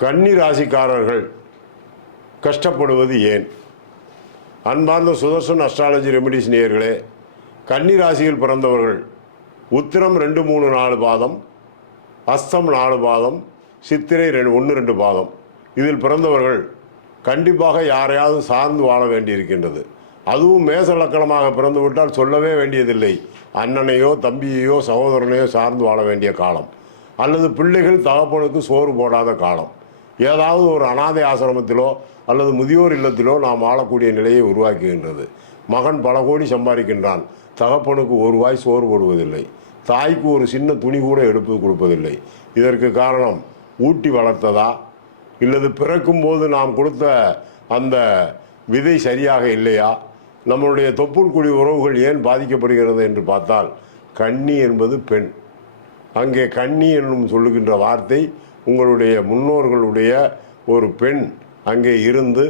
கன்னி ராசிக்காரர்கள் கஷ்டப்படுவது ஏன்? அன்பார்ந்த சுதர்சன் அஸ்ட்ராலஜி ரெமிடிஸ் நேயர்களே கன்னி ராசியில் பிறந்தவர்கள் உத்திரம் ரெண்டு மூணு நாலு பாதம் அஸ்தம் நாலு பாதம் சித்திரை ரெண்டு ஒன்று ரெண்டு பாதம். இதில் பிறந்தவர்கள் கண்டிப்பாக யாரையாவது சார்ந்து வாழ வேண்டியிருக்கின்றது. அதுவும் மேச லக்கணமாக பிறந்து விட்டால் சொல்லவே வேண்டியதில்லை. அண்ணனையோ தம்பியையோ சகோதரனையோ சார்ந்து வாழ வேண்டிய காலம். அல்லது பிள்ளைகள் தகப்பனுக்கு சோறு போடாத காலம். ஏதாவது ஒரு அனாதை ஆசிரமத்திலோ அல்லது முதியோர் இல்லத்திலோ நாம் ஆளக்கூடிய நிலையை உருவாக்குகின்றது. மகன் பல கோடி சம்பாதிக்கின்றான். தகப்பனுக்கு ஒரு வாய் சோறு போடுவதில்லை. தாய்க்கு ஒரு சின்ன துணி கூட எடுத்து கொடுப்பதில்லை. இதற்கு காரணம் ஊட்டி வளர்த்ததா? இல்லது பிறக்கும் போது நாம் கொடுத்த அந்த விதை சரியாக இல்லையா? நம்மளுடைய தொப்புள் குடி உறவுகள் ஏன் பாதிக்கப்படுகிறது என்று பார்த்தால் கன்னி என்பது பெண். அங்கே கன்னி என்னும் சொல்லுகின்ற வார்த்தை உங்களுடைய முன்னோர்களுடைய ஒரு பெண் அங்கே இருந்து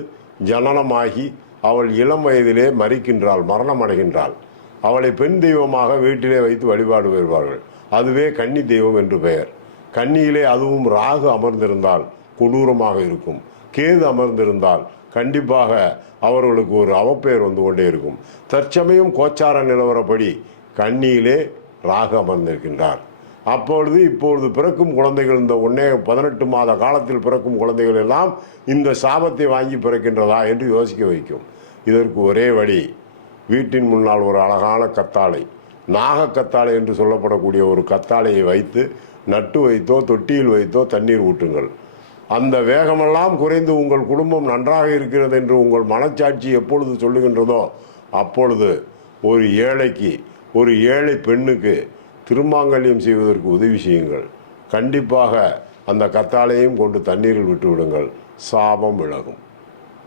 ஜனனமாகி அவள் இளம் வயதிலே மறிக்கின்றாள் மரணம் அடைகின்றாள் அவளை பெண் தெய்வமாக வீட்டிலே வைத்து வழிபாடு வருவார்கள் அதுவே கன்னி தெய்வம் என்று பெயர். கன்னியிலே அதுவும் ராகு அமர்ந்திருந்தால் கொடூரமாக இருக்கும். கேது அமர்ந்திருந்தால் கண்டிப்பாக அவர்களுக்கு ஒரு அவப்பெயர் வந்து கொண்டே இருக்கும். தற்சமயம் கோச்சார நிலவரப்படி கன்னியிலே ராகு அமர்ந்திருக்கின்றார். அப்பொழுது இப்பொழுது பிறக்கும் குழந்தைகள் இந்த ஒன்னே பதினெட்டு மாத காலத்தில் பிறக்கும் குழந்தைகள் எல்லாம் இந்த சாபத்தை வாங்கி பிறக்கின்றதா என்று யோசிக்க வைக்கும். இதற்கு ஒரே வழி வீட்டின் முன்னால் ஒரு அழகான கத்தாழை நாக கத்தாழை என்று சொல்லப்படக்கூடிய ஒரு கத்தாழையை வைத்து நட்டு வைத்தோ தொட்டியில் வைத்தோ தண்ணீர் ஊட்டுங்கள் அந்த வேகமெல்லாம் குறைந்து உங்கள் குடும்பம் நன்றாக இருக்கிறது என்று உங்கள் மனச்சாட்சி எப்பொழுது சொல்லுகின்றதோ அப்பொழுது ஒரு ஏழைக்கு ஒரு ஏழை பெண்ணுக்கு திருமாங்கல்யம் செய்வதற்கு உதவி செய்யுங்கள். கண்டிப்பாக அந்த கத்தாலையும் கொண்டு தண்ணீரில் விட்டு விடுங்கள் சாபம் விலகும்.